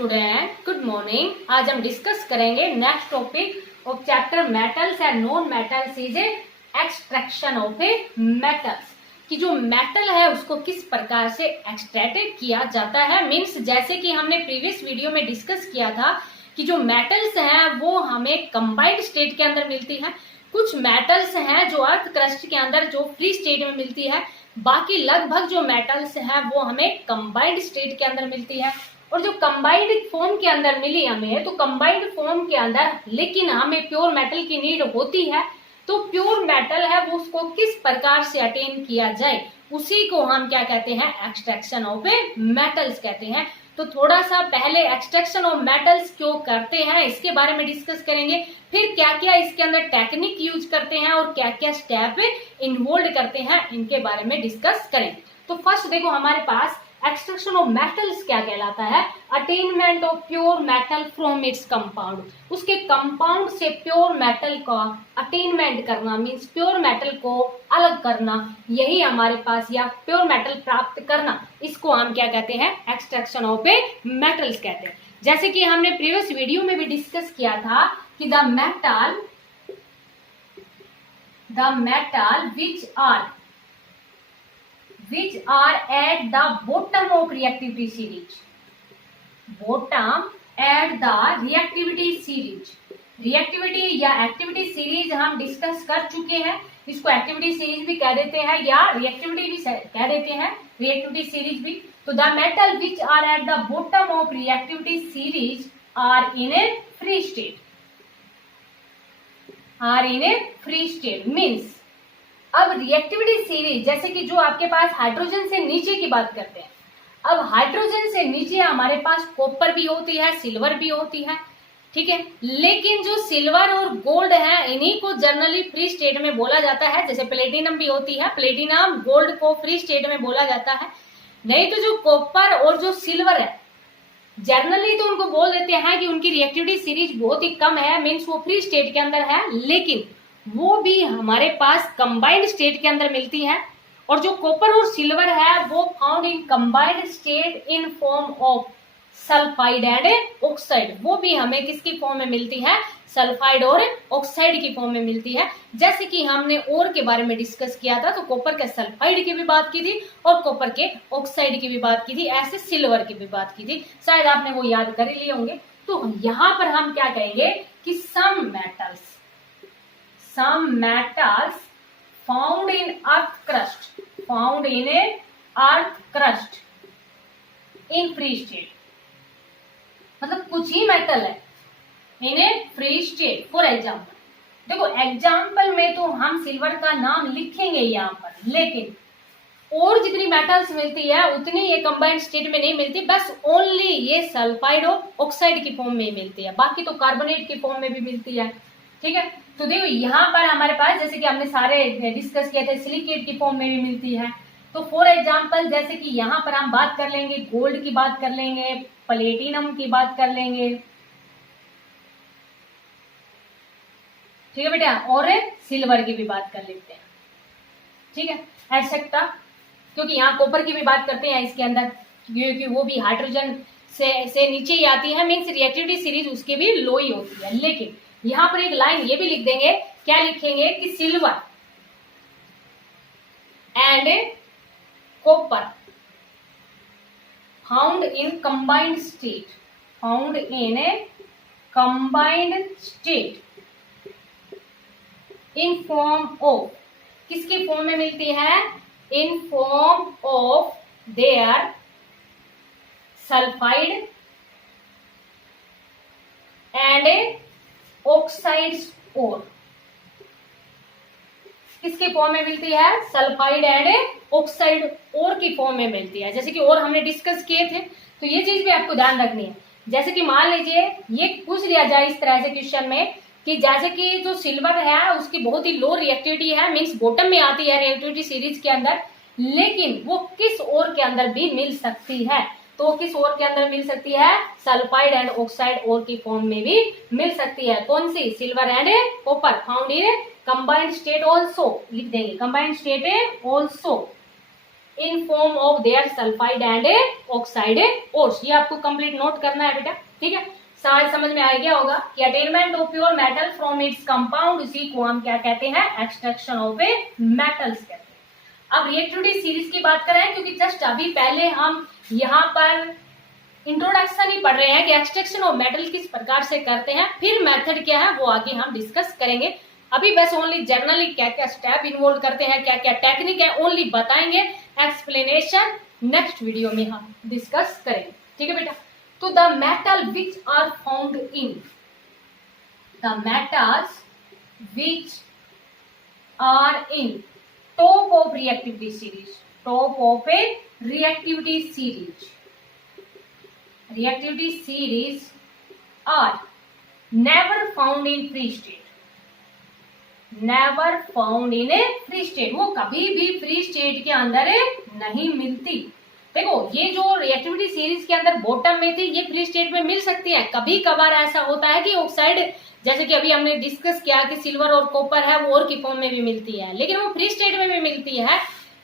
Student, good morning. आज हम discuss करेंगे next topic of chapter metals and non metals is extraction of a metals. कि जो metal है उसको किस प्रकार से एक्सट्रैक्ट किया जाता है। मीन्स जैसे कि हमने प्रीवियस वीडियो में डिस्कस किया था कि जो मेटल्स हैं वो हमें कंबाइंड स्टेट के अंदर मिलती है। कुछ मेटल्स हैं जो अर्थ क्रस्ट के अंदर जो फ्री स्टेट में मिलती है, बाकी लगभग जो मेटल्स हैं वो हमें कंबाइंड स्टेट के अंदर मिलती है। और जो कंबाइंड फॉर्म के अंदर मिली हमें, तो कंबाइंड फॉर्म के अंदर लेकिन हमें प्योर मेटल की नीड होती है, तो प्योर मेटल है वो उसको किस प्रकार से अटेन किया जाए उसी को हम क्या कहते हैं, एक्सट्रैक्शन ऑफ ए मेटल्स कहते हैं। तो थोड़ा सा पहले एक्सट्रैक्शन ऑफ मेटल्स क्यों करते हैं इसके बारे में डिस्कस करेंगे, फिर क्या क्या इसके अंदर टेक्निक यूज करते हैं और क्या क्या स्टेप इन्वॉल्व करते हैं इनके बारे में डिस्कस करेंगे। तो फर्स्ट देखो हमारे पास एक्सट्रैक्शन ऑफ मेटल्स क्या कहलाता है। Attainment of pure metal from its compound, उसके कंपाउंड से प्योर मेटल का अटेनमेंट करना, मींस प्योर मेटल को अलग करना, यही हमारे पास, या प्योर मेटल प्राप्त करना, इसको हम क्या कहते हैं, एक्सट्रैक्शन ऑफ ए मेटल्स कहते हैं। जैसे कि हमने प्रीवियस वीडियो में भी डिस्कस किया था कि the metal which are at the bottom of reactivity series, reactivity या एक्टिविटी सीरीज हम डिस्कस कर चुके हैं। इसको एक्टिविटी सीरीज भी कह देते हैं या रिएक्टिविटी भी कह देते हैं, रिएक्टिविटी सीरीज भी। तो the metal which are at the bottom of reactivity series are in a free state, means अब रिएक्टिविटी सीरीज, जैसे कि जो आपके पास हाइड्रोजन से नीचे की बात करते हैं, अब हाइड्रोजन से नीचे हमारे पास कॉपर भी होती है, सिल्वर भी होती है, ठीक है। लेकिन जो सिल्वर और गोल्ड है इन्हीं को जनरली फ्री स्टेट में बोला जाता है। जैसे प्लेटिनम भी होती है, प्लेटिनम गोल्ड को फ्री स्टेट में बोला जाता है। नहीं तो जो कॉपर और जो सिल्वर है जनरली तो उनको बोल देते हैं कि उनकी रिएक्टिविटी सीरीज बहुत ही कम है, मीन्स वो फ्री स्टेट के अंदर है, लेकिन वो भी हमारे पास कंबाइंड स्टेट के अंदर मिलती है। और जो कॉपर और सिल्वर है वो found in combined state in form of sulphide and oxide, वो भी हमें किसकी फॉर्म में मिलती है, सल्फाइड और ऑक्साइड की फॉर्म में मिलती है। जैसे कि हमने ओर के बारे में डिस्कस किया था, तो कॉपर के सल्फाइड की भी बात की थी और कॉपर के ऑक्साइड की भी बात की थी, ऐसे सिल्वर की भी बात की थी, शायद आपने वो याद कर लिए होंगे। तो यहाँ पर हम क्या कहेंगे कि some metals found in earth crust in free state, मतलब कुछ ही मेटल है इन a free state. For example देखो, एग्जाम्पल में तो हम सिल्वर का नाम लिखेंगे यहाँ पर, लेकिन और जितनी मेटल्स मिलती है उतनी ये कंबाइंड स्टेट में नहीं मिलती, बस ओनली ये सल्फाइड और ऑक्साइड की फॉर्म में मिलती है, बाकी तो कार्बोनेट की फॉर्म में भी मिलती है, ठीक है। तो देखो यहाँ पर हमारे पास, जैसे कि हमने सारे डिस्कस किए थे, सिलिकेट की फॉर्म में भी मिलती है। तो फॉर एग्जाम्पल जैसे कि यहाँ पर हम बात कर लेंगे, गोल्ड की बात कर लेंगे, प्लेटिनम की बात कर लेंगे, ठीक है बेटा, और सिल्वर की भी बात कर लेते हैं, ठीक है, एटसेट्रा। क्योंकि यहाँ कॉपर की भी बात करते हैं इसके अंदर, क्योंकि वो भी हाइड्रोजन से नीचे ही आती है, मीन्स रिएक्टिविटी सीरीज उसके भी लो ही होती है। लेकिन यहाँ पर एक लाइन ये भी लिख देंगे, क्या लिखेंगे कि silver and copper found in combined state in form of, किसकी फॉर्म में मिलती है, in form of their sulphide and oxides ores, किसके फॉर्म में मिलती है, सल्फाइड एंड ऑक्साइड ओर की फॉर्म में मिलती है। जैसे कि और हमने डिस्कस किए थे, तो ये चीज भी आपको ध्यान रखनी है। जैसे कि मान लीजिए ये पूछ लिया जाए इस तरह से क्वेश्चन में कि जैसे कि जो सिल्वर है उसकी बहुत ही लो रिएक्टिविटी है, मीन्स बॉटम में आती है रिएक्टिविटी सीरीज के अंदर, लेकिन वो किस ओर के अंदर भी मिल सकती है, तो किस ओर के अंदर मिल सकती है, सल्फाइड एंड ऑक्साइड ओर की फॉर्म में भी मिल सकती है। कौन सी, silver and copper found in combined state also, लिख देंगे combined state also in form of their sulphide and oxide ores. ये आपको कंप्लीट नोट करना है बेटा, ठीक है। शायद समझ में आ गया होगा कि attainment of pure metal from its compound, इसी को हम क्या कहते हैं, एक्सट्रैक्शन ऑफ ए मेटल्स कहते हैं। अब रिएक्टिविटी सीरीज की बात करें, क्योंकि जस्ट अभी पहले हम यहाँ पर इंट्रोडक्शन ही पढ़ रहे हैं कि एक्सट्रैक्शन ऑफ मेटल किस प्रकार से करते हैं, फिर मेथड क्या है वो आगे हम डिस्कस करेंगे। अभी बस ओनली जनरली क्या क्या स्टेप इन्वॉल्व करते हैं, क्या क्या टेक्निक है, ओनली बताएंगे। एक्सप्लेनेशन नेक्स्ट वीडियो में हम डिस्कस करेंगे, ठीक है बेटा। तो the metal which are found in, the metals which are in top of reactivity series, top of a reactivity series, reactivity series are never found in free state, never found in a free state, वो कभी भी free state के अंदर नहीं मिलती। देखो ये जो रिएक्टिविटी सीरीज के अंदर बॉटम में थी, ये फ्री स्टेट में मिल सकती है। कभी कभार ऐसा होता है कि ऑक्साइड, जैसे कि अभी हमने डिस्कस किया कि सिल्वर और कॉपर है वो और की फॉर्म में भी मिलती है, लेकिन वो फ्री स्टेट में भी मिलती है।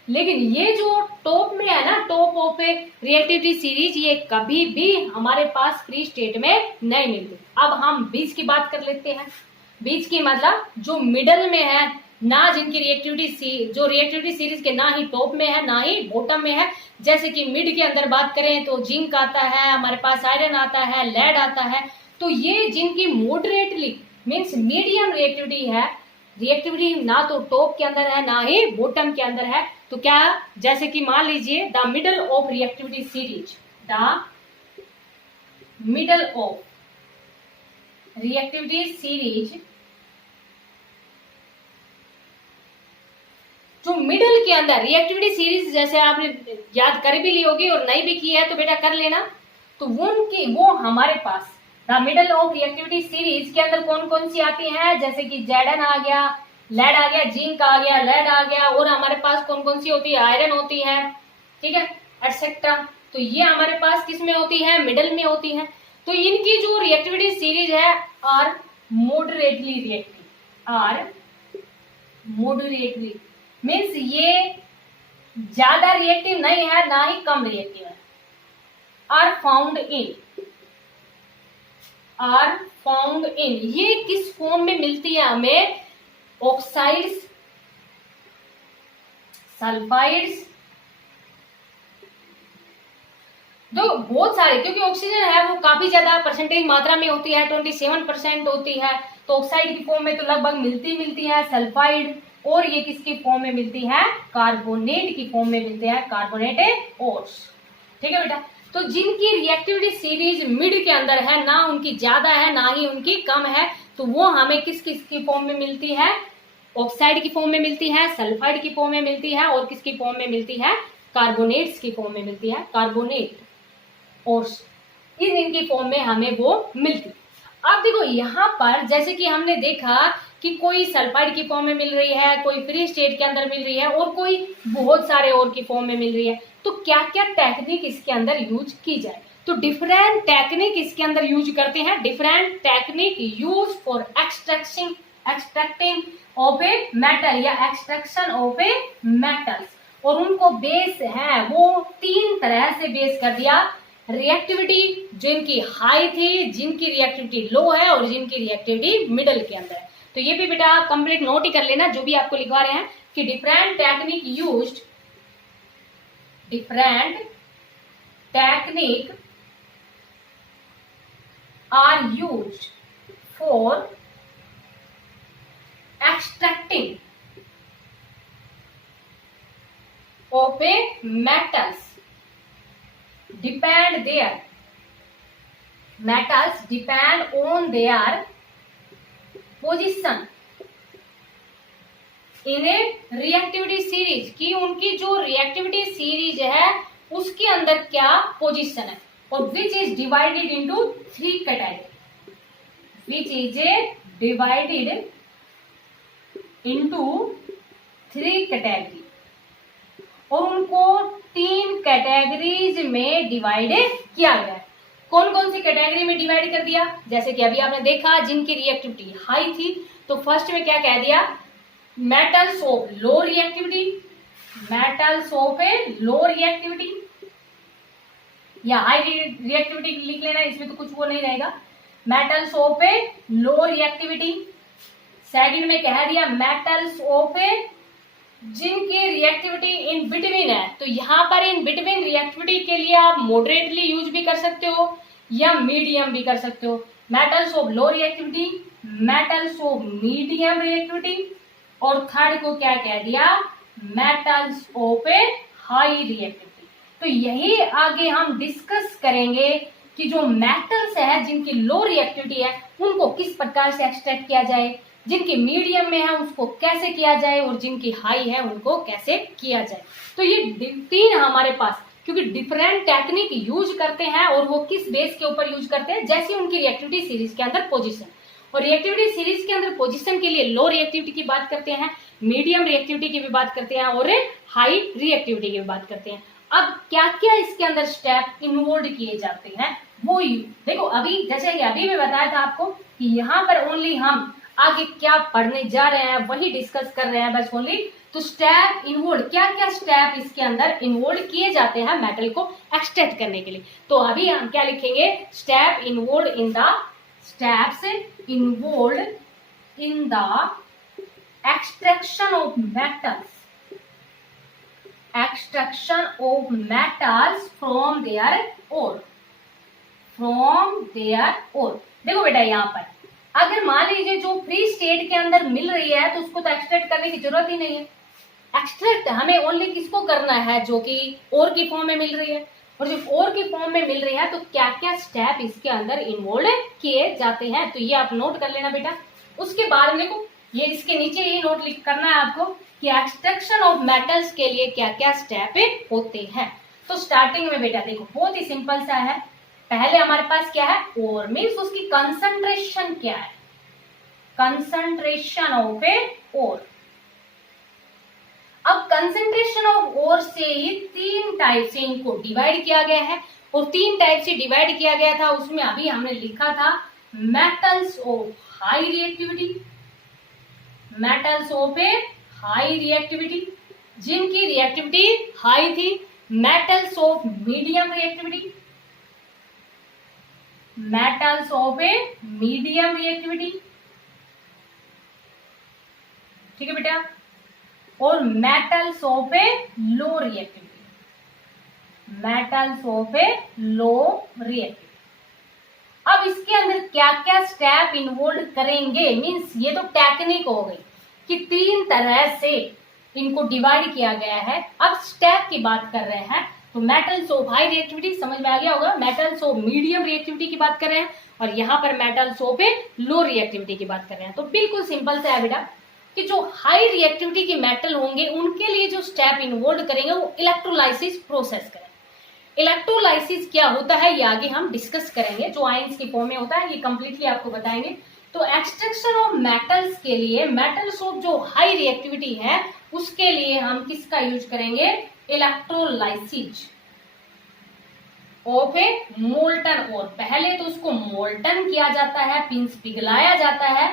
लेकिन ये जो टॉप में है ना, top of a reactivity series, ये कभी भी हमारे पास फ्री स्टेट में नहीं मिलती। अब हम बीच की बात कर लेते हैं। बीच की मतलब जो मिडल में है ना, जिनकी रिएक्टिविटी सीरीज के ना ही टॉप में है ना ही बॉटम में है। जैसे कि मिड के अंदर बात करें तो जिंक आता है, हमारे पास आयरन आता है, लेड आता है। तो ये जिनकी मॉडरेटली मीन्स मीडियम रिएक्टिविटी है, रिएक्टिविटी ना तो टॉप के अंदर है ना ही बॉटम के अंदर है, तो क्या, जैसे कि मान लीजिए the middle of reactivity series, the middle of reactivity series, जो मिडल के अंदर रिएक्टिविटी सीरीज, जैसे आपने याद कर भी ली होगी और नहीं भी की है तो बेटा कर लेना। तो वो हमारे पास the middle of reactivity series के अंदर कौन कौन सी आती है, जैसे कि जेडन आ गया, लेड आ गया, जिंक आ गया, लेड आ गया, और हमारे पास कौन कौन सी होती है, आयरन होती है, ठीक है, एटसेट्रा। तो ये हमारे पास किस में होती है, मिडल में होती है। तो इनकी जो रिएक्टिविटी सीरीज है are moderately reactive, are moderately means ये ज्यादा रिएक्टिव नहीं है ना ही कम रिएक्टिव है। Are found in, are found in, ये किस फॉर्म में मिलती है हमें, ऑक्साइड्स, सल्फाइड्स, जो बहुत सारे, क्योंकि ऑक्सीजन है वो काफी ज्यादा परसेंटेज मात्रा में होती है, 27% होती है। तो ऑक्साइड की फॉर्म में तो लगभग मिलती है सल्फाइड, और ये किसकी फॉर्म में मिलती है, कार्बोनेट की फॉर्म में मिलते हैं, कार्बोनेट ओर्स, ठीक है बेटा। तो जिनकी रिएक्टिविटी सीरीज मिड के अंदर है, ना उनकी ज्यादा है ना ही उनकी कम है, तो वो हमें किस किस की फॉर्म में मिलती है, ऑक्साइड की फॉर्म में मिलती है, सल्फाइड की फॉर्म में मिलती है, और किसकी फॉर्म में मिलती है, कार्बोनेट्स की फॉर्म में मिलती है, कार्बोनेट और इनकी फॉर्म में हमें वो मिलती। अब देखो यहाँ पर जैसे कि हमने देखा कि कोई सल्फाइड की फॉर्म में मिल रही है, कोई फ्री स्टेट के अंदर मिल रही है, और कोई बहुत सारे और की फॉर्म में मिल रही है। तो क्या क्या टेक्निक इसके अंदर यूज की जाए, तो डिफरेंट टेक्निक इसके अंदर यूज करते हैं। Different technique use for extracting of a metal या एक्सट्रैक्शन ऑफ ए मेटल्स, और उनको बेस है वो 3 तरह से बेस कर दिया। रिएक्टिविटी जिनकी हाई थी, जिनकी रिएक्टिविटी लो है, और जिनकी रिएक्टिविटी मिडल के अंदर है। तो ये भी बेटा कंप्लीट नोट ही कर लेना, जो भी आपको लिखवा रहे हैं कि different technique used, different technique are used for extracting of a metals, depend their metals depend on their position in a reactivity series, कि उनकी जो रिएक्टिविटी सीरीज है उसके अंदर क्या पोजीशन है, और which is divided into 3 category, which is divided into 3 category, और उनको 3 कैटेगरीज में डिवाइड किया गया है। कौन कौन सी कैटेगरी में डिवाइड कर दिया, जैसे कि अभी आपने देखा जिनकी रिएक्टिविटी हाई थी, तो फर्स्ट में क्या कह दिया, metals of low reactivity, metals of A low reactivity या हाई रिएक्टिविटी लिख लेना, इसमें तो कुछ वो नहीं रहेगा। Metals of A low reactivity. Second में कह दिया मेटल्स ऑफ ए जिनकी रिएक्टिविटी इन बिटवीन है, तो यहां पर इन बिटवीन रिएक्टिविटी के लिए आप मॉडरेटली यूज भी कर सकते हो या मीडियम भी कर सकते हो। Metals of low reactivity, metals of medium reactivity, और थर्ड को क्या कह दिया, metals of A high reactivity. तो यही आगे हम डिस्कस करेंगे कि जो मेटल्स है जिनकी लो रिएक्टिविटी है उनको किस प्रकार से एक्सट्रैक्ट किया जाए, जिनकी मीडियम में है उसको कैसे किया जाए, और जिनकी हाई है उनको कैसे किया जाए। तो ये तीन हमारे पास, क्योंकि डिफरेंट टेक्निक यूज करते हैं और वो किस बेस के ऊपर यूज करते हैं, जैसे उनकी रिएक्टिविटी सीरीज के अंदर पोजीशन, और रिएक्टिविटी सीरीज के अंदर पोजीशन के लिए लो रिएक्टिविटी की बात करते हैं, मीडियम रिएक्टिविटी की भी बात करते हैं, और हाई रिएक्टिविटी की भी बात करते हैं। अब क्या क्या इसके अंदर स्टेप इन्वॉल्व किए जाते हैं वो देखो। अभी जैसे कि अभी मैं बताया था आपको कि यहाँ पर ओनली हम आगे क्या पढ़ने जा रहे हैं वही डिस्कस कर रहे हैं बस ओनली। तो स्टेप इन्वॉल्व, क्या क्या स्टेप इसके अंदर इन्वॉल्व किए जाते हैं मेटल को एक्सट्रैक्ट करने के लिए। तो अभी हम क्या लिखेंगे, step involve in the, steps involve in the extraction of metals, extraction of metals from their ore, from their ore. देखो बेटा यहाँ पर अगर मान लीजिए जो फ्री स्टेट के अंदर मिल रही है तो उसको तो एक्सट्रैक्ट करने की जरूरत ही नहीं है। एक्सट्रैक्ट हमें ओनली किसको करना है, जो कि ओर की फॉर्म में मिल रही है, और जब ओर की फॉर्म में मिल रही है तो क्या क्या स्टेप इसके अंदर इन्वॉल्व किए जाते हैं, तो ये आप नोट कर लेना बेटा। उसके बाद में देखो ये इसके नीचे ये नोट लिख करना है आपको कि एक्सट्रैक्शन ऑफ मेटल्स के लिए क्या क्या स्टेप होते हैं। तो स्टार्टिंग में बेटा देखो बहुत ही सिंपल सा है, पहले हमारे पास क्या है, ओर, मीन्स उसकी कंसंट्रेशन क्या है, कंसंट्रेशन ऑफ ए ओर। अब कंसंट्रेशन ऑफ ओर से ही तीन टाइप से इनको डिवाइड किया गया है, और तीन टाइप से डिवाइड किया गया था उसमें अभी हमने लिखा था metals of high reactivity, metals of A high reactivity जिनकी रिएक्टिविटी हाई थी, metals of medium reactivity, metals of a medium reactivity, ठीक है बेटा, और metals of A low reactivity, metals of A low reactivity. अब इसके अंदर क्या क्या स्टेप इन्वॉल्व करेंगे, मींस ये तो टेक्निक हो गई कि तीन तरह से इनको डिवाइड किया गया है। अब स्टेप की बात कर रहे हैं तो मेटल्स ऑफ हाई रिएक्टिविटी समझ में आ गया होगा, मेटल्स ऑफ मीडियम रिएक्टिविटी की बात कर रहे हैं, और यहाँ पर metals of A low reactivity की बात कर रहे हैं। तो बिल्कुल सिंपल सा है बेटा कि जो हाई रिएक्टिविटी के मेटल होंगे उनके लिए जो स्टेप इन्वॉल्व करेंगे वो इलेक्ट्रोलाइसिस प्रोसेस करेंगे। इलेक्ट्रोलाइसिस क्या होता है ये आगे हम डिस्कस करेंगे, जो आयंस की फॉर्म में होता है ये कंप्लीटली आपको बताएंगे। तो एक्सट्रैक्शन ऑफ मेटल्स के लिए, मेटल्स ऑफ जो हाई रिएक्टिविटी है उसके लिए हम किसका यूज करेंगे, इलेक्ट्रोलाइसिस ऑफ ए मोल्टन ओर। पहले तो उसको मोल्टन किया जाता है, मींस पिघलाया जाता है,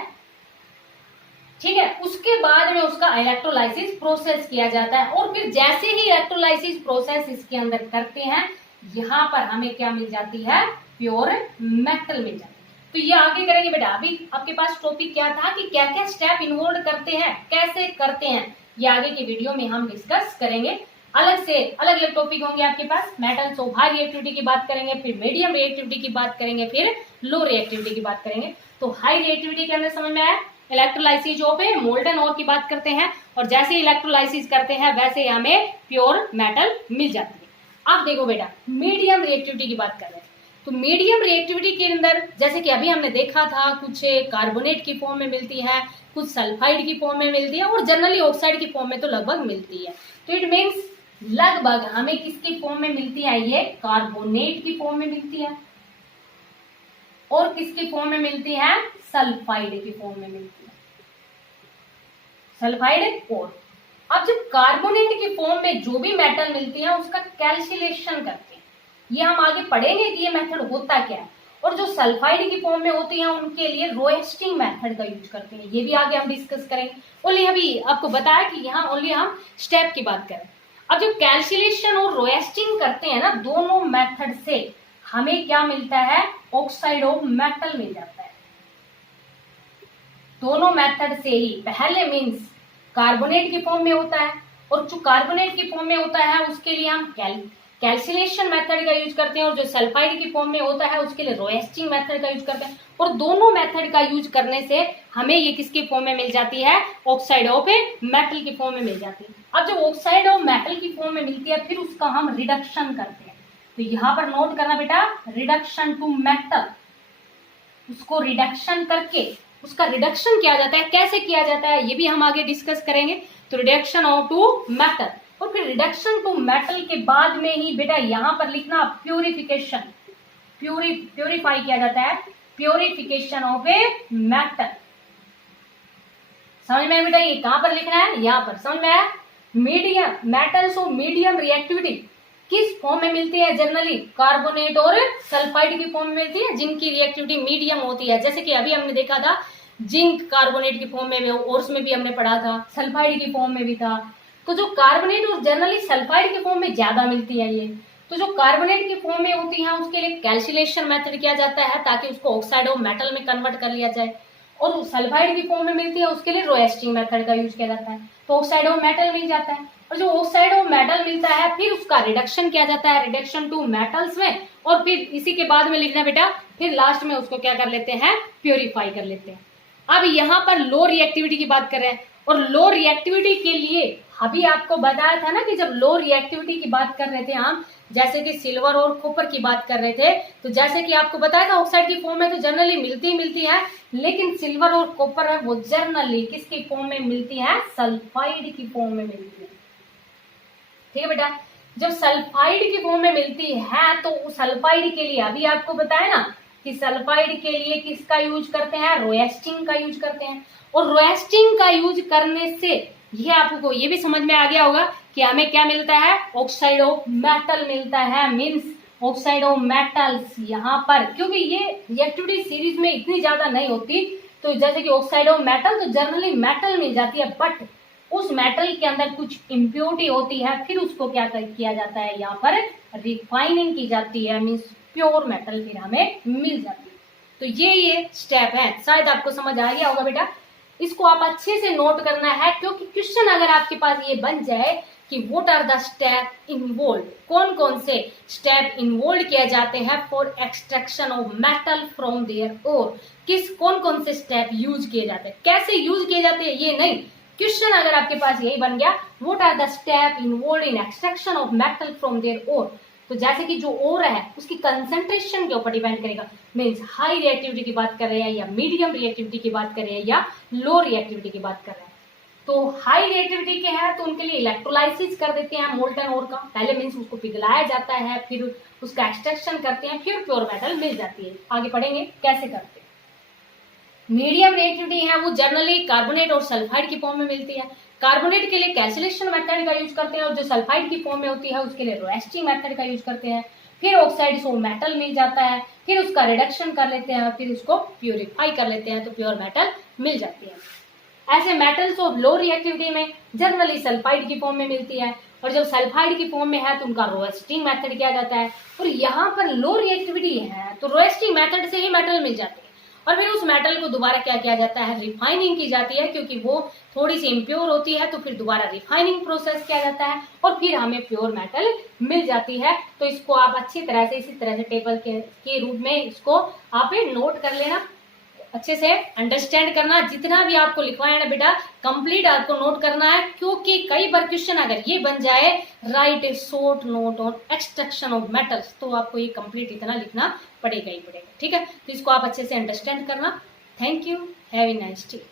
ठीक है, उसके बाद में उसका इलेक्ट्रोलाइसिस प्रोसेस किया जाता है, और फिर जैसे ही इलेक्ट्रोलाइसिस प्रोसेस इसके अंदर करते हैं यहाँ पर हमें क्या मिल जाती है, प्योर मेटल मिल जाती है। तो ये आगे करेंगे बेटा। अभी आपके पास टॉपिक क्या था कि क्या क्या स्टेप इन्वॉल्व करते हैं, कैसे करते हैं, ये आगे की वीडियो में हम डिस्कस करेंगे। अलग से अलग अलग टॉपिक होंगे आपके पास, मेटल्स ऑफ हाई रिएक्टिविटी की बात करेंगे, फिर मीडियम रिएक्टिविटी की बात करेंगे, फिर लो रिएक्टिविटी की बात करेंगे। तो हाई रिएक्टिविटी के अंदर समझ में आया, इलेक्ट्रोलाइसिस ऑफ ए मोल्टन ओर की बात करते हैं, और जैसे इलेक्ट्रोलाइसिस करते हैं वैसे हमें प्योर मेटल मिल जाती है। अब देखो बेटा मीडियम रिएक्टिविटी की बात कर रहे हैं, तो मीडियम रिएक्टिविटी के अंदर जैसे कि अभी हमने देखा था कुछ कार्बोनेट की फॉर्म में मिलती है, कुछ सल्फाइड की फॉर्म में मिलती है, और जनरली ऑक्साइड की फॉर्म में तो लगभग मिलती है। तो इट मीन्स लगभग हमें किसकी फॉर्म में मिलती है, ये कार्बोनेट की फॉर्म में मिलती है, और किसकी फॉर्म में मिलती है, सल्फाइड की फॉर्म में मिलती है, सल्फाइड और। अब जब कार्बोनेट की फॉर्म में जो भी मेटल मिलती है उसका कैल्कुलेशन करते हैं, ये हम आगे पढ़ेंगे कि ये मेथड होता क्या है, और जो सल्फाइड की फॉर्म में होती हैं उनके लिए रोएस्टिंग मेथड का यूज करते हैं। ये भी आगे हम डिस्कस करेंगे। ओनली अभी आपको बताया कि यहाँ ओनली हम स्टेप की बात करें। अब जो कैल्सिलेशन और रोएस्टिंग करते हैं ना, दोनों मेथड से हमें क्या मिलता है, ऑक्साइड ऑफ मेटल मिल जाता है। दोनों मेथड से ही पहले मींस कार्बोनेट की फॉर्म में होता है, और जो कार्बोनेट की फॉर्म में होता है उसके लिए हम कैल्सिलेशन मेथड का यूज करते हैं, और जो सल्फाइड की फॉर्म में होता है उसके लिए रोएस्टिंग मेथड का यूज करते हैं। और दोनों मेथड का यूज करने से हमें ये किसके फॉर्म में मिल जाती है, ऑक्साइड ऑफ मेटल की फॉर्म में मिल जाती है। अब जो ऑक्साइड ऑफ मेटल की फॉर्म में मिलती है फिर उसका हम रिडक्शन करते हैं। तो यहाँ पर नोट करना बेटा, रिडक्शन टू मेटल, उसको रिडक्शन करके उसका रिडक्शन किया जाता है। कैसे किया जाता है ये भी हम आगे डिस्कस करेंगे। तो रिडक्शन ऑफ टू मेटल, और फिर रिडक्शन टू मेटल के बाद में ही बेटा यहाँ पर लिखना प्यूरिफिकेशन, प्यूरिफाई किया जाता है, प्यूरिफिकेशन ऑफ ए मेटल। समझ में बेटा, ये कहां पर लिखना है, यहाँ पर। समझ में आया। Medium metals of medium reactivity किस फॉर्म में मिलती है, जनरली कार्बोनेट और सल्फाइड की फॉर्म में मिलती है, जिनकी रिएक्टिविटी मीडियम होती है। जैसे कि अभी हमने देखा था जिंक कार्बोनेट की फॉर्म में भी, और उसमें भी हमने पढ़ा था सल्फाइड की फॉर्म में भी था। तो जो कार्बोनेट और जनरली सल्फाइड की फॉर्म में ज्यादा मिलती है ये, तो जो कार्बोनेट की फॉर्म में होती है उसके लिए कैल्सिलेशन मेथड किया जाता है ताकि उसको ऑक्साइड ऑफ मेटल में कन्वर्ट कर लिया जाए, और सल्फाइड की फॉर्म में मिलती है उसके लिए रोएस्टिंग मेथड का यूज किया जाता है, तो ऑक्साइड ऑफ मेटल मिल जाता है। और जो ऑक्साइड ऑफ मेटल मिलता है फिर उसका रिडक्शन किया जाता है, रिडक्शन टू मेटल्स में, और फिर इसी के बाद में लिखना बेटा, फिर लास्ट में उसको क्या कर लेते हैं, प्योरीफाई कर लेते हैं। अब यहाँ पर लो रिएक्टिविटी की बात कर रहे हैं, और लो रिएक्टिविटी के लिए अभी आपको बताया था ना कि जब लो रिएक्टिविटी की बात कर रहे थे हम, जैसे कि सिल्वर और कॉपर की बात कर रहे थे, तो जैसे कि आपको बताया था ऑक्साइड की फॉर्म में तो जनरली मिलती है, लेकिन सिल्वर और कॉपर है वो जनरली किसकी फॉर्म में मिलती है, सल्फाइड की फॉर्म में मिलती है। ठीक है बेटा, जब सल्फाइड की फॉर्म में मिलती है तो सल्फाइड के लिए अभी आपको बताया ना कि सल्फाइड के लिए किसका यूज करते हैं, रोएस्टिंग का यूज करते हैं। और रोएस्टिंग का यूज करने से ये आपको ये भी समझ में आ गया होगा कि हमें क्या मिलता है, ऑक्साइड ऑफ मेटल मिलता है, मींस ऑक्साइड ऑफ मेटल्स। यहाँ पर क्योंकि ये रिएक्टिविटी सीरीज में इतनी ज्यादा नहीं होती, तो जैसे कि ऑक्साइड ऑफ मेटल तो जनरली मेटल मिल जाती है, बट उस मेटल के अंदर कुछ इम्प्योरिटी होती है, फिर उसको क्या किया जाता है, यहाँ पर रिफाइनिंग की जाती है, मींस प्योर मेटल फिर हमें मिल जाती है। तो ये स्टेप है, शायद आपको समझ आ गया होगा बेटा। इसको आप अच्छे से नोट करना है, क्योंकि क्वेश्चन अगर आपके पास ये बन जाए कि what are the step involve, कौन कौन से स्टेप इन्वॉल्व किए जाते हैं for extraction of metal from their ore, कौन कौन से स्टेप यूज किए जाते हैं, कैसे यूज किए जाते हैं, ये नहीं। क्वेश्चन अगर आपके पास यही बन गया, what are the step involve in extraction of metal from their ore, तो जैसे कि जो ओर है उसकी कंसंट्रेशन के ऊपर डिपेंड करेगा, मींस हाई रिएक्टिविटी की बात कर रहे हैं या मीडियम रिएक्टिविटी की बात कर रहे हैं या लो रिएक्टिविटी की बात कर रहे हैं। तो हाई रिएक्टिविटी के हैं तो उनके लिए इलेक्ट्रोलाइसिस कर देते हैं मोल्टन ओर का, पहले मींस उसको पिघलाया जाता है, फिर उसका एक्सट्रैक्शन करते हैं, फिर प्योर मेटल मिल जाती है। आगे पढ़ेंगे कैसे करते हैं। मीडियम रिएक्टिविटी है वो जनरली कार्बोनेट और सल्फाइड की फॉर्म में मिलती है। कार्बोनेट के लिए कैल्सिलेशन मेथड का यूज करते हैं, और जो सल्फाइड की फॉर्म में होती है उसके लिए रोएस्टिंग मेथड का यूज करते हैं। फिर ऑक्साइड ऑफ मेटल मिल जाता है, फिर उसका रिडक्शन कर लेते हैं, फिर उसको प्यूरिफाई कर लेते हैं, तो प्योर मेटल मिल जाती है। ऐसे मेटल्स ऑफ लो रिएक्टिविटी में जनरली सल्फाइड की फॉर्म में मिलती है, और जब सल्फाइड की फॉर्म में है तो उनका रोएस्टिंग मेथड किया जाता है। और यहाँ पर लो रिएक्टिविटी है तो रोएस्टिंग मेथड से ही मेटल मिल जाती है, और फिर उस मेटल को दोबारा क्या किया जाता है, रिफाइनिंग की जाती है, क्योंकि वो थोड़ी सी इम्प्योर होती है, तो फिर दोबारा रिफाइनिंग प्रोसेस किया जाता है और फिर हमें प्योर मेटल मिल जाती है। तो इसको आप अच्छी तरह से इसी तरह से टेबल के रूप में इसको आप नोट कर लेना, अच्छे से अंडरस्टैंड करना। जितना भी आपको लिखवाया ना बेटा कंप्लीट आपको नोट करना है, क्योंकि कई बार क्वेश्चन अगर ये बन जाए right A short note on extraction of metals, तो आपको ये कंप्लीट इतना लिखना पड़ेगा ही पड़ेगा। ठीक है, तो इसको आप अच्छे से अंडरस्टैंड करना। Thank you, have a nice day.